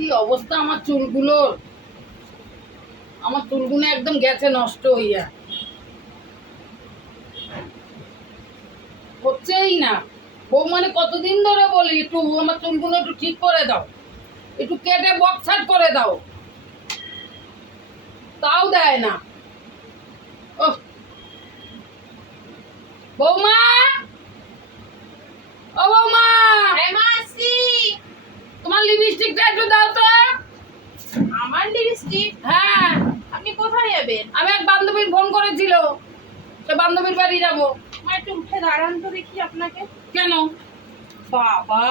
কি অবস্থা আমার চুলগুলোর? আমার চুলগুলো একদম গেছে নষ্ট হইয়া। হচ্ছেই না। বউ মানে কতদিন ধরে বলি, একটু আমার চুলগুলো একটু ঠিক করে দাও। একটু কেটে বক্সাট করে দাও। তাও দেয় না। ওহ। বৌমা! ও বৌমা! লিপস্টিকটা একটু দাও তো। আমার লিপস্টিক হ্যাঁ। আপনি কোথায় যাবেন? আমি এক বান্ধবীর ফোন করেছিল। সে বান্ধবীর বাড়ি যাব। মা একটু উঠে দাঁড়ান তো দেখি আপনাকে। কেন? বাবা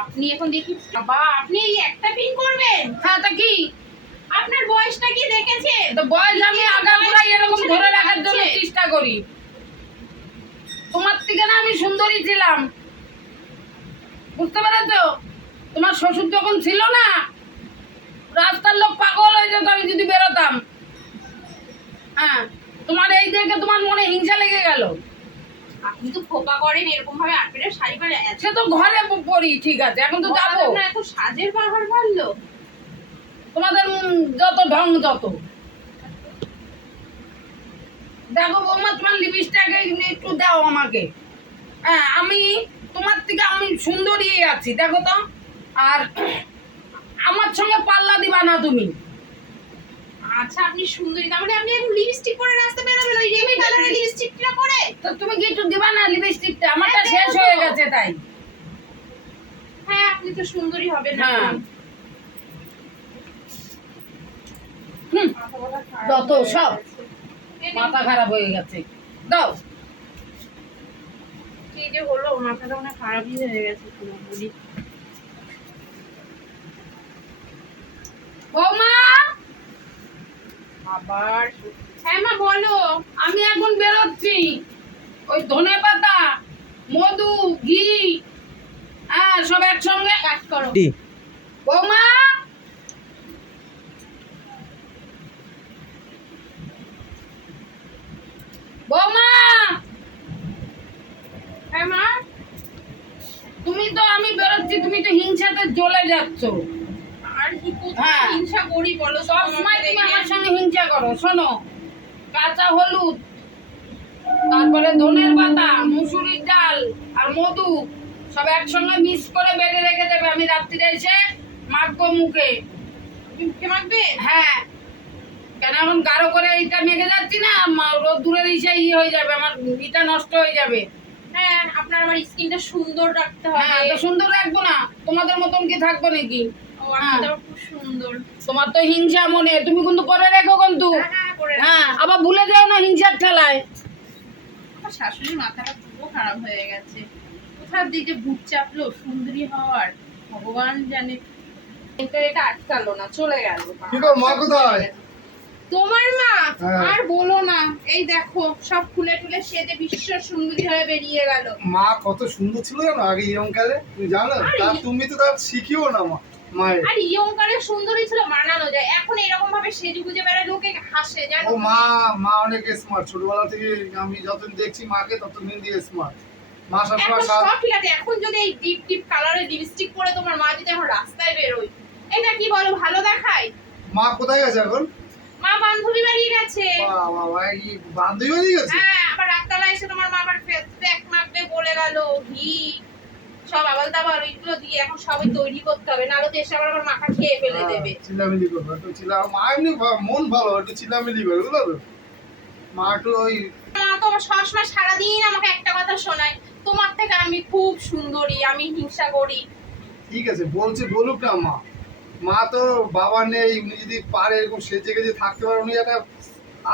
আপনি এখন দেখি বাবা আপনি এই একটা পিন করবেন? হ্যাঁ তা কি? আপনার বয়সটা কি দেখেছে তো বয়স আমি আগাগোড়াই এরকম ধরে রাখার জন্য। চেষ্টা করি। তোমার থেকে না আমি সুন্দরী ছিলাম। বুঝতে পেরেছ? তোমার শ্বশুর যখন ছিল না রাস্তার লোক পাগল হয়ে যেত আমি যদি বেরোতাম। হ্যাঁ তোমার এই দেখে তোমার মনে হিংসা লেগে গেল। আপনি তো খোপা করেন এরকম ভাবে আটপেটের শাড়ি পরে সে তো ঘরে প- পড়ি ঠিক আছে এখন তো যাব। আপনার এত সাজের তোমাদের যত ঢং যত। দেখো বৌমা তোমার একটু দাও আমাকে। হ্যাঁ আমি তোমার থেকে আমি সুন্দরী আছি দেখো তো। আর আমার সঙ্গে পাল্লা দিবা না তুমি। আচ্ছা আপনি সুন্দরী। তার মানে আপনি এখন লিপস্টিক পরে রাস্তা বেরোবেন? ওই রেমি কালারের লিপস্টিকটা পরে? তো তুমি কি একটু দিবা না লিপস্টিকটা আমারটা হ্যাঁ, শেষ হয়ে গেছে তাই। হ্যাঁ আপনি তো সুন্দরী হবেন হ্যাঁ। মাথা ব্যথা খারাপ যত হয়ে সব। মাথা খারাপ হয়ে গেছে। দাও। কি যে হলো মাথাটা হয় খারাপই হয়ে গেছে পুরোপুরি। বৌমা! আবার হ্যাঁ মা বলো। আমি এখন বেরোচ্ছি। ওই ধনে পাতা মধু ঘি হ্যাঁ সব একসঙ্গে কাজ করো। বৌমা! বৌমা! হ্যাঁ মা? তুমি তো আমি বেরোচ্ছি তুমি তো হিংসাতে জ্বলে যাচ্ছ। হ্যাঁ। হিংসা করি বলো সব সময় তুমি আমার সঙ্গে হিংসা করো শোনো। কাঁচা হলুদ তারপরে ধনের পাতা মুসুরির ডাল আর মধু সব একসঙ্গে মিক্স করে বেড়ে রেখে দেবে আমি রাত্রিরে এসে মাখবো মুখে। মুখে মাখবে? হ্যাঁ। কেন এখন গাঢ় করে এইটা মেখে যাচ্ছি না? রোদ দূরে দিছে ইয়ে হয়ে যাবে আমার ইটা নষ্ট হয়ে যাবে। হ্যাঁ আপনার আমার স্কিনটা সুন্দর রাখতে হবে। হ্যাঁ তো সুন্দর রাখব না। তোমাদের মতন কি থাকব নাকি? খুব সুন্দর। তোমার তো হিংসা মনে তুমি কিন্তু করে রেখো কিন্তু। হ্যাঁ, হ্যাঁ। হ্যাঁ আবার ভুলে যাও না হিংসার ঠেলায়। শাশুড়ির মাথাটা পুরো খারাপ হয়ে গেছে। কোথার দিকে বুট চাপলো সুন্দরী হওয়ার? ভগবান জানে। এটা এটা আটকালো না চলে গেল। মা কোথায়? তোমার মা? হ্যাঁ। আর বলো না। এই দেখো সব খুলে টুলে সেজে বিশ্ব সুন্দরী হয়ে বেরিয়ে গেল। মা কত সুন্দর ছিল জানো আগে তুমি জানো? তা তুমি তো তার শিখিও না মা। আর ইয়ংকারে সুন্দরী ছিল মানানো যায়। এখন এরকম ভাবে সেজে গুজে বেড়ায় লোকে হাসে জানো ও মা মা অনেক স্মার্ট ছোটবেলা থেকে আমি যতদিন দেখছি মাকে ততদিন দিয়ে স্মার্ট মা সবসময় সাত ঠিক আছে। এখন যদি এই ডিপ ডিপ কালারের লিপস্টিক পরে তোমার মা যদি এখন রাস্তায় বেরোয় এটা কি বলো ভালো দেখায়? মা কোথায় গেছে এখন? মা বান্ধবী বাড়ি গেছে। বাবা বান্ধবী বাড়ি গেছে? হ্যাঁ আবার রাতবেলা এসে তোমার মা আবার ফেস প্যাক মাখবে বলে গেল ঘি। সব আবাল তাবাল ওইগুলো দিয়ে এখন সবই তৈরি করতে হবে নাহলে তো এসে আবার আমার মাথা খেয়ে ফেলে দেবে। হ্যাঁ, চিল্লামিলি করব একটু চিল্লা মা এমনি মন ভালো একটু চিল্লামিলি করে বুঝলো তো? মা একটু ওই মা তো আমার সবসময় সারাদিন আমাকে একটা কথা শোনায় তোমার থেকে আমি খুব সুন্দরী আমি হিংসা করি। ঠিক আছে বলছে বলুক না মা। মা তো বাবা নেই উনি যদি পারে এরকম সেজে গেজে থাকতে পারে উনি একটা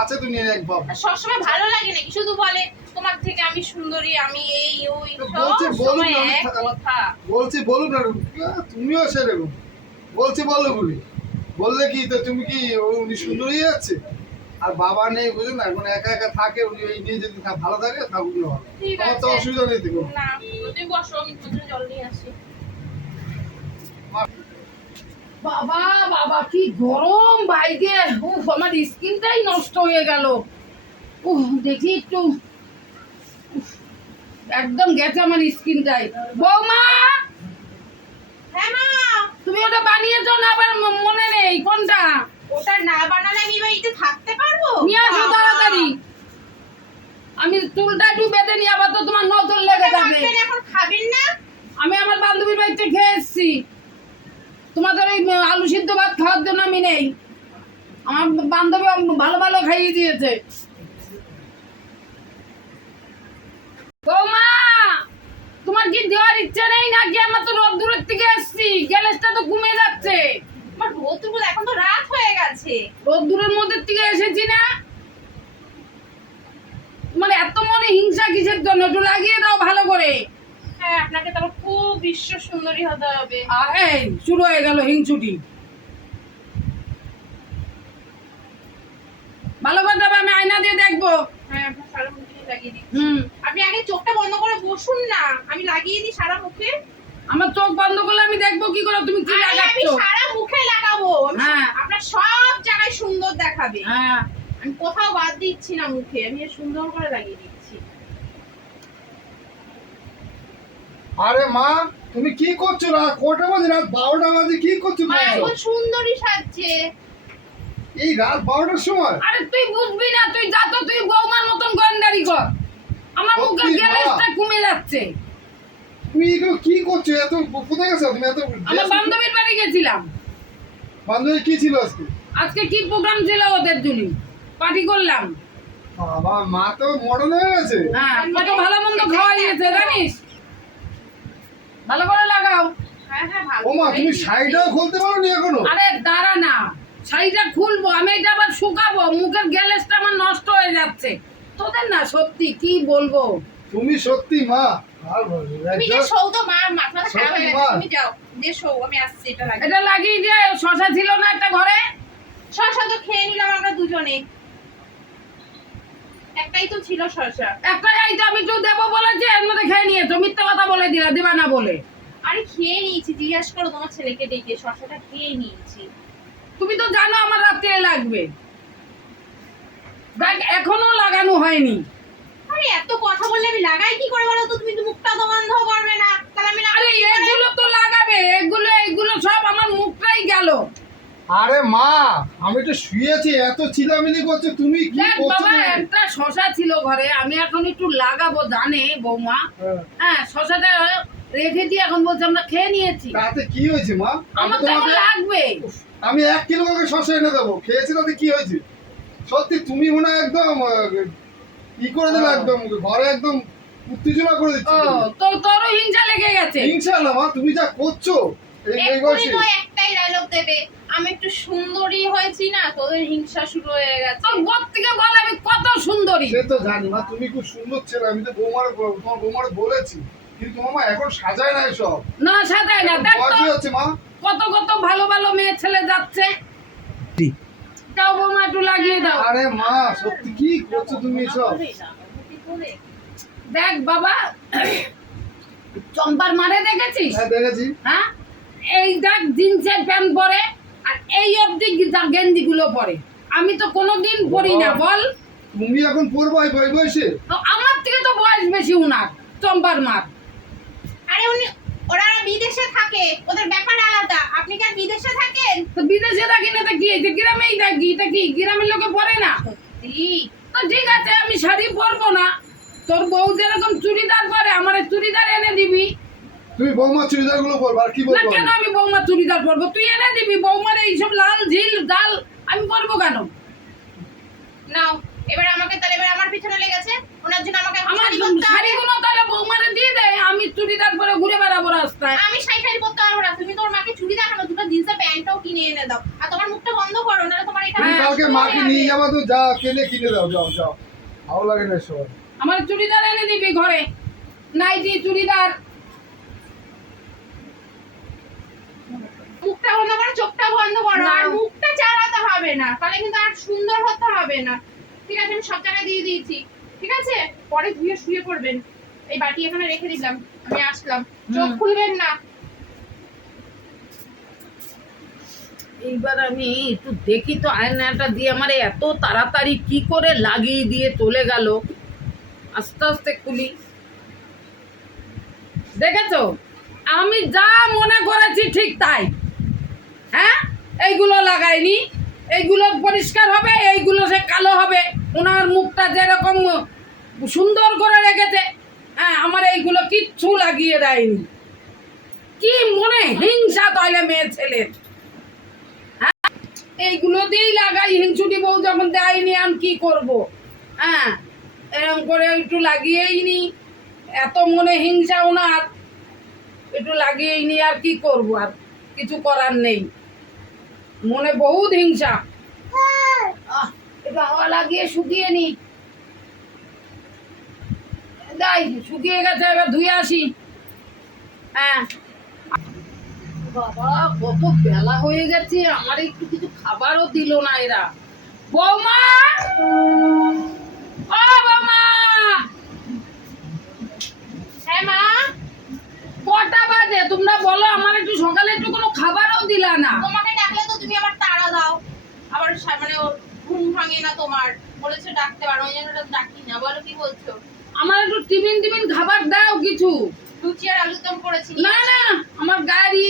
আছে তো নিয়ে এক বাবা সবসময় ভালো লাগে নাকি? শুধু বলে তোমার থেকে আমি সুন্দরী আমি এই ওই সব সময় না, এক কথা। বলছি বলুক না তুমিও সেরকম বলছি বলো বলি। বললে কি তো তুমি কি উনি সুন্দরই যাচ্ছে আর বাবা নেই বুঝো না এখন একা একা থাকে উনি এই নিয়ে যদি ভালো থাকে থাকুক না ভালো। আমার তো অসুবিধা নেই কোনো। না তুমি বসো আমি তোমার জল নিয়ে আসি। বাবা বাবা কি গরম বাইরে। উফ আমার স্কিনটাই নষ্ট হয়ে গেল। উফ দেখি একটু একদম গেছে আমার স্কিনটাই। বৌমা! হ্যাঁ মা। তুমি ওটা বানিয়েছো না আবার মনে নেই কোনটা? ওটা না বানালে আমি বাড়িতে থাকতে পারব? নিয়ে আসো তাড়াতাড়ি। আমি চুলটা একটু বেঁধে নিয়ে আবার তো তোমার নজর লেগে যাবে। এখন খাবেন না? আমি আমার বান্ধবীর বাড়িতে খেয়ে এসেছি। তোমাদের ওই আলু সিদ্ধ ভাত খাওয়ার জন্য আমি নেই। আমার বান্ধবী ভালো ভালো খাইয়ে দিয়েছে। বৌমা তোমার কি দেওয়ার ইচ্ছে নেই নাকি? আমার তো রোদ দূরের থেকে এসছি গ্যালেসটা তো কমে যাচ্ছে। আমার রোদগুলো এখন তো রাত হয়ে গেছে। রোদ দূরের মধ্যে থেকে এসেছি না? তোমার এত মনে হিংসা কিসের জন্য? একটু লাগিয়ে দাও ভালো করে। হ্যাঁ আপনাকে তাহলে খুব বিশ্ব সুন্দরী হতে হবে। এই শুরু হয়ে গেল হিংসুটি। ভালো হবে, আমি আয়না দিয়ে দেখব। আপনার সারা মুখে লাগিয়ে দিই হুম। আপনি আগে চোখটা বন্ধ করে বসুন না আমি লাগিয়ে দিই সারা মুখে। আমার চোখ বন্ধ করলে আমি দেখব কি করে তুমি কি আমি সারা মুখে লাগাবো। হ্যাঁ। আপনার সব জায়গায় সুন্দর দেখাবে। হ্যাঁ। আমি কোথাও বাদ দিচ্ছি না মুখে আমি সুন্দর করে লাগিয়ে দিচ্ছি। আরে মা তুমি কি করছ রাত কটা বাজে? রাত বারোটা বাজে কি করছ সুন্দরী সাজছে। এই রাত বারোটার সময়? আরে তুই বুঝবি না তুই যা তো তুই বৌমার মতন গোয়েন্দারি কর। আমার মুখের সত্যি, গ্যালেসটা কমে যাচ্ছে। তুমি এগুলো কি করছ? এত কোথায় গেছো? তুমি এত আমার বান্ধবীর বাড়ি গেছিলাম। বান্ধবী কি ছিল আজকে? আজকে কি প্রোগ্রাম ছিল ওদের জন্য? পার্টি করলাম। বাবা মা তো মডার্ন হয়ে গেছে। হ্যাঁ কত ভালো মন্দ খাওয়া দিয়েছে জানিস? ভালো করে লাগাও। হ্যাঁ হ্যাঁ ভালো ও মা তুমি। শাড়িটাও খুলতে পারো নি এখনও? আরে দাঁড়া না। শাড়িটা খুলবো আমি এটা আবার শুকাবো মুখের গ্যালেসটা আমার নষ্ট হয়ে যাচ্ছে। তোদের না সত্যি কি বলব? তুমি সত্যি মা। তুমি যে তো মা মাথা খারাপ হয়ে গেছে তুমি যাও। যে শোও আমি আসছি এটা লাগে এটা লাগিয়ে দিয়ে শশা ছিল না একটা ঘরে? শশা তো খেয়ে নিলাম আমরা দুজনে। একটাই তো ছিল শশা। একটা এই তো আমি তো দেবো বলেছি এর মধ্যে খেয়ে নিয়েছো মিথ্যা কথা বলে দিলা দিবা না বলে। আরে খেয়ে নিয়েছি জিজ্ঞেস করো তোমার ছেলেকে ডেকে শশাটা খেয়ে নিয়েছি। তুমি তো জানো আমার রাত্রে লাগবে। দেখ এখনও লাগানো হয়নি। আরে এত কথা বললে আমি লাগাই কি করে বলো তো? তুমি তো মুখটা তো বন্ধ করবে না। তাহলে আমি আরে? এগুলো তো লাগাবে। এগুলো এগুলো সব আমার মুখটাই গেল। আরে মা আমি তো শুয়েছি এত চিলামিলি করছ তুমি কি করছ বাবা একটা শশা ছিল ঘরে আমি এখন একটু লাগাবো জানে বৌমা। হ্যাঁ, হ্যাঁ শশাটা রেখে দিয়ে এখন বলছি আমরা খেয়ে নিয়েছি। তাতে কি হয়েছে মা? আমার তো লাগবে। আমি এক কিলো করে শসা এনে দেবো। খেয়েছি তাতে কি হয়েছে? সত্যি তুমি মনে একদম ই করে দিলে একদম ঘরে একদম উত্তেজনা করে দিচ্ছ। ও তোর হিংসা লেগে গেছে। হিংসা না মা তুমি যা করছ এই এই বয়সে। একটাই ডায়লগ দেবে। আমি একটু সুন্দরী হয়েছি না তোদের হিংসা শুরু হয়ে গেছে। তোর থেকে বল আমি কত সুন্দরী। সে তো জানি মা তুমি খুব সুন্দর ছেলে আমি তো বৌমার তোমার বৌমার বলেছি। কিন্তু মামা এখন সাজায় না এসব। না সাজাই না দেখ বয়স তো। যাচ্ছে মা। কত কত ভালো ভালো মেয়ে ছেলে যাচ্ছে। দাও বৌমা একটু লাগিয়ে দাও। আরে মা সত্যি কি করছ তুমি দেখ বাবা চম্পার মারে দেখেছিস? হ্যাঁ দেখেছি। হ্যাঁ? এই দেখ জিন্সের প্যান্ট পরে আর এই অবধি গেঞ্জি গুলো পরে। আমি তো কোনোদিন পরি না বল। তুমি এখন পড়ব বয়সে? আমার থেকে তো বয়স বেশি উনার চম্পার মার। আরে উনি ওরা বিদেশে থাকে ওদের ব্যাপার আলাদা। আপনি কি আর বিদেশে থাকেন? তো বিদেশে থাকি না তো কি? হয়েছে গ্রামেই থাকি এটা কি? গ্রামের লোকে পরে না? তো ঠিক আছে আমি শাড়ি পরবো না। তোর বউ যেরকম চুড়িদার পরে আমার চুড়িদার এনে দিবি। তুমি বৌমা চুড়িদারগুলো পরবো আর কি না বলব কেন আমি? বৌমার চুড়িদার পরবো? তুই এনে দিবি বৌমার এইসব লাল ঝিল ডাল আমি পরবো কেন? নাও এবার আমাকে তাহলে এবার আমার পিছনে লেগেছে ওনার জন্য আমাকে আমার শাড়ি। শাড়িগুলো তাহলে বৌমারে দিয়ে দেয় আমি চুড়িদার পরে ঘুরে বেড়াবো রাস্তায়। আমি শাড়ি শাড়ি পরতে পারব না তুমি তোমার মাকে চুড়ি দেখানো দুটো জিন্সের প্যান্টটাও কিনে এনে দাও। আর তোমার মুখটা বন্ধ করো না তোমার এটা তুমি কালকে মাকে নিয়ে যাবে। যাব তো যা কেনে কিনে দাও যাও যাও। ভালো লাগে না সবাই আমার চুড়িদার এনে দিবি ঘরে। নাইটি চুড়িদার। মুখটা বন্ধ করো চোখটা বন্ধ করো না। আর মুখটা চালাতে হবে না তাহলে কিন্তু আর সুন্দর হতে হবে না ঠিক আছে আমি সব জায়গায় দিয়ে দিয়েছি ঠিক আছে পরে ধুয়ে শুয়ে পড়বেন। এই বাটি এখানে রেখে দিলাম আমি আসলাম। চোখ খুলবেন না। এইবার আমি একটু দেখি তো আয়নাটা দিয়ে আমার এত তাড়াতাড়ি কি করে লাগিয়ে দিয়ে চলে গেল। আস্তে আস্তে খুলি। দেখেছ? আমি যা মনে করেছি ঠিক তাই। হ্যাঁ? এইগুলো লাগাইনি। এইগুলো পরিষ্কার হবে এইগুলো সে কালো হবে। ওনার মুখটা যেরকম সুন্দর করে রেখেছে। হ্যাঁ আমার এইগুলো কিচ্ছু লাগিয়ে দেয়নি। কি মনে হিংসা তাইলে মেয়ে ছেলের? হ্যাঁ এইগুলো দিয়েই লাগাই, হিংসুটি বউ যখন দেয়নি, আমি কি করব? হ্যাঁ এরকম করে একটু লাগিয়েই নি। এত মনে হিংসা ওনার। একটু লাগিয়েই নি, আর কি করব? আর কিছু করার নেই। মনে বহুত হিংসা। একটু হাওয়া লাগিয়ে শুকিয়ে নি যাই, শুকিয়ে গেছে, এবার ধুয়ে আসি। হ্যাঁ। বাবা, কত বেলা হয়ে গেছে, আমার একটু কিছু খাবারও দিল না এরা। বৌমা! ও বৌমা! হ্যাঁ মা? কটা বাজে? তোমরা বলো, আমার একটু সকালে একটু কোনো খাবারও দিলা না। তোমাকে ডাকলে তো তুমি আবার তাড়া দাও। আবার মানে ঘুম ভাঙে না তোমার। বলেছে ডাকতে পারো ওই জন্য ডাকি না। বলো কি বলছো? আমার একটু টিফিন টিফিন খাবার দাও কিছু। লুচি আর আলুর দম করেছি। না না আমার গাড়ি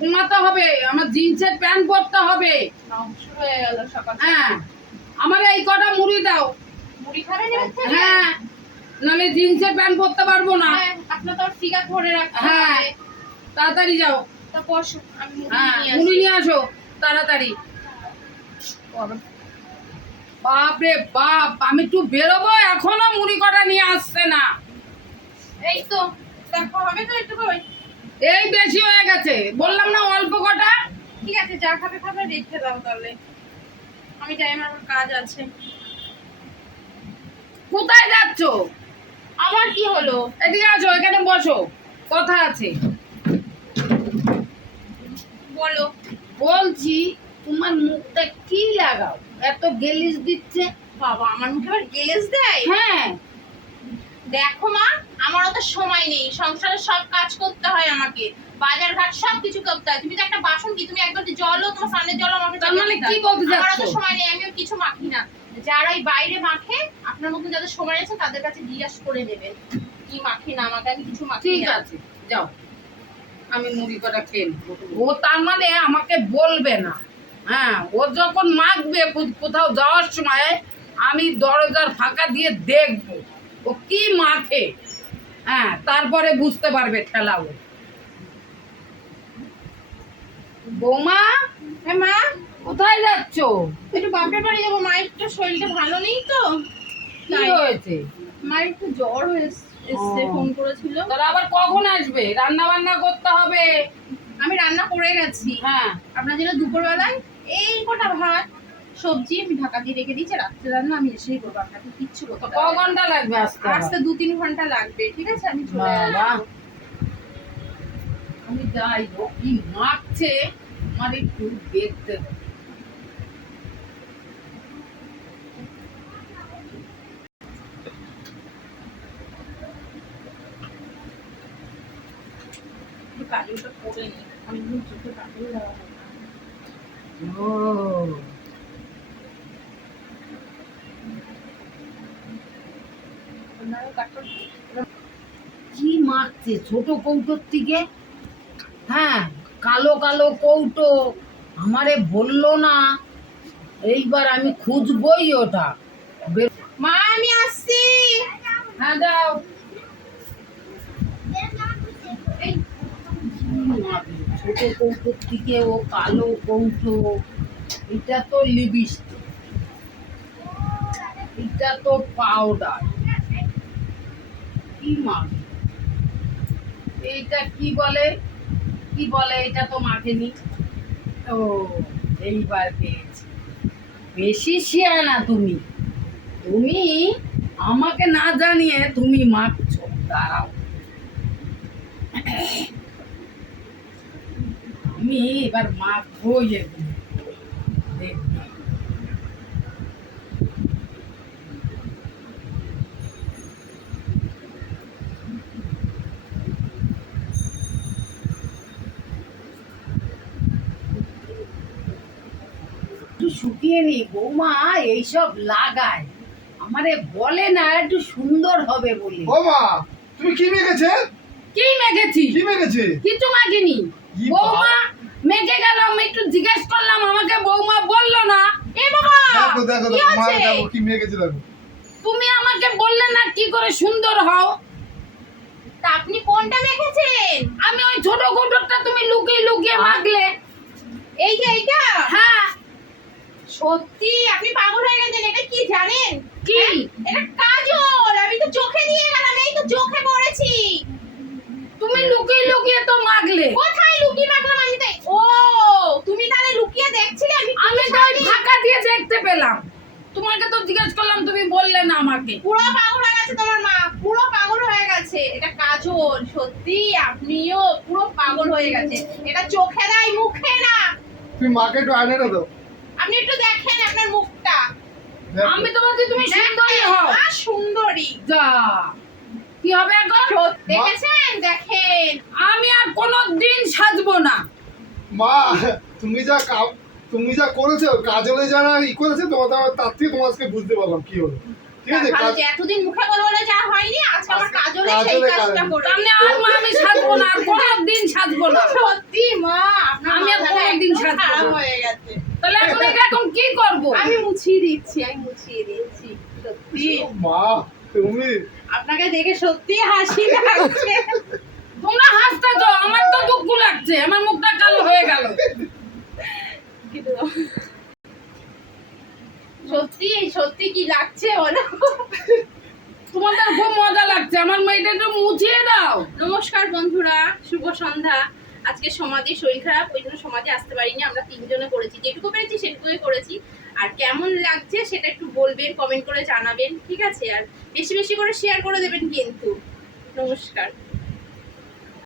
কমাতে হবে আমার জিন্সের প্যান্ট পরতে হবে। হয়ে গেল সকাল হ্যাঁ আমার এই কটা মুড়ি দাও। মুড়ি হ্যাঁ জিন্সের প্যান্ট পরতে পারব না। হ্যাঁ, আপনার তো ফিগার ধরে রাখতে হ্যাঁ। তাড়াতাড়ি যাও। তা আমি হ্যাঁ মুড়ি নিয়ে আসো তাড়াতাড়ি। বাপ রে বাপ আমি একটু বেরোবো এখনও মুড়ি কটা নিয়ে আসছে না। এই তো দেখো হবে তো একটু এই বেশি হয়ে গেছে বললাম না অল্প কটা। ঠিক আছে যা খাবে খাবে রেখে দাও তাহলে। আমি যাই আমার কাজ আছে। কোথায় যাচ্ছ? আমার কি হলো? এদিকে আসো এখানে বসো কথা আছে। বলো। বলছি তোমার মুখটা কি লাগাও? এত গেলিস দিচ্ছে। বাবা আমার মুখে আবার গেলেস দেয়? হ্যাঁ। দেখো মা আমার অত সময় নেই। সংসারে সব কাজ করতে হয় আমাকে। বাজার ঘাট সব কিছু করতে হয়। তুমি তো একটা বাসন কি? তুমি একবার জলও তোমার সামনে জল আমাকে তার মানে কি বলতে। আমার অত সময় নেই আমিও কিছু মাখি না। যারা এই বাইরে মাখে আপনার মতন যাদের সময় আছে তাদের কাছে জিজ্ঞাসা করে নেবেন কি মাখি না আমাকে আমি কিছু মাখি ঠিক আছে যাও। আমি মুড়ি কটা খেয়ে ও তার মানে আমাকে বলবে না। হ্যাঁ ও যখন মাখবে কোথাও যাওয়ার সময় আমি দরজার ফাঁকা দিয়ে দেখব। ও কি মাখে? হ্যাঁ তারপরে বুঝতে পারবে ঠেলা ও। বৌমা হ্যাঁ মা কোথায় যাচ্ছ? একটু বাপের বাড়ি যাব মায়ের একটু শরীরটা ভালো নেই তো। কি হয়েছে? মায়ের একটু জ্বর হয়েছে ফোন করেছিল। তাহলে আবার কখন আসবে? রান্না বান্না করতে হবে। আমি রান্না করে গেছি। হ্যাঁ। আপনার জন্য দুপুরবেলায় এই কটা ভাত সবজি আমি ঢাকা দিয়ে রেখে দিয়েছি রাত্রে রান্না আমি এসেই করব আপনাকে কিচ্ছু করতে ক ঘণ্টা লাগবে আসতে? আসতে দু তিন ঘণ্টা লাগবে ঠিক আছে? আমি চলে। আসব। আমি যাই কি মাখছে? আমার একটু দেখতে কাজলটা করে নি আমি চোখে কাজল দেওয়া হয় না। ও আপনারও কাজল কি মাখছে ছোট কৌটোর থেকে? হ্যাঁ কালো কালো কৌটো। আমারে বলল না। এইবার আমি খুঁজবই ওটা। মা, আমি আসছি। হ্যাঁ দাও এই ছোট কৌটোর থেকে ও কালো কৌটো, এটা তো লিপস্টিক। এটা তো পাউডার কি মাখ এইটা কি বলে? কি বলে এটা তো মাখেনি। ও, এইবার পেয়েছি। বেশি শিয়ানা তুমি। তুমি আমাকে না জানিয়ে তুমি মাখছো। দাঁড়াও। আমি এবার মাখবো এগুলো দেখবে। শুকিয়ে নি বৌমা এইসব লাগায়। আমারে বলে না একটু সুন্দর হবে বলে। ও মা তুমি কি মেখেছে? কি মেখেছি? কি মেখেছে? কিছু মাখিনি। কি মেখে গেলাম একটু জিজ্ঞেস করলাম আমাকে বৌমা বলল না। দেখো দেখো কি দেখো মা আছে? দেখো কি মেয়ে গেছে দেখো তুমি আমাকে বললে না কি করে সুন্দর হও? তা আপনি কোনটা দেখেছেন আমি ওই ছোট কুটোরটা তুমি লুকিয়ে লুকিয়ে মাগলে এই যে এইটা? হ্যাঁ। সত্যি আপনি পাগল হয়ে গেছেন এটা কি জানেন? কি? হ্যাঁ? এটা কাজল আমি তো চোখে দিয়ে গেলাম এই তো চোখে পড়েছি তুমি লুকিয়ে লুকিয়ে তো মাগলে কোথায় লুকিয়ে মাখলাম আমি তাই ও তুমি তাহলে লুকিয়ে দেখছিলে আমি কি আমি তো ওই সাজি? ফাঁকা দিয়ে দেখতে পেলাম তোমাকে তো জিজ্ঞেস করলাম তুমি বললে না আমাকে পুরো পাগল হয়ে গেছে তোমার মা পুরো পাগল হয়ে গেছে এটা কাজল সত্যি আপনিও পুরো পাগল হয়ে গেছে এটা চোখে দেয় মুখে না তুমি মাকে একটু আয়নাটা দাও। আপনি একটু দেখেন আপনার মুখটা। আমি তো বলছি তুমি সুন্দরী হও। আর সুন্দরী। যা। কি হবে এখন? দেখেছেন? দেখেন। আমি আর কোনো দিন সাজবো না। মা তুমি যা কাম- তুমি যা করেছ কাজলে যারা ই করেছে তোমার তার তার থেকে তোমার আজকে বুঝতে পারলাম কি হলো। ঠিক আছে ভালো কাজ- যে এতদিন মুখে বলে বলে যা হয়নি আজকে আমার কাজলে সেই কাজটা কাজলে। করে। আর মা আমি সাজবো না আর সাজবো না। সত্যি মা আমি আর মাথাটা সাজবো খারাপ হয়ে গেছে। তাহলে এখন এটা এখন কি করব? আমি মুছিয়ে দিচ্ছি আমি মুছিয়ে দিচ্ছি সত্যি। মা তুমি আপনাকে দেখে সত্যি হাসি লাগছে তোমরা হাসতেছো আমার তো দুঃখ লাগছে আমার মুখটা কালো হয়ে গেল সত্যি সত্যি কি লাগছে বলো তোমাদের খুব মজা লাগছে আমার মেয়েটা একটু মুছিয়ে দাও নমস্কার বন্ধুরা শুভ সন্ধ্যা সমাধি শরীর খারাপ, ওই জন্য সমাজে আসতে পারিনি। আমরা তিনজনে করেছি, যেটুকু পেরেছি সেটুকুই করেছি। আর কেমন লাগছে সেটা একটু বলবেন কমেন্ট করে জানাবেন, ঠিক আছে? আর বেশি বেশি করে শেয়ার করে দেবেন কিন্তু। নমস্কার।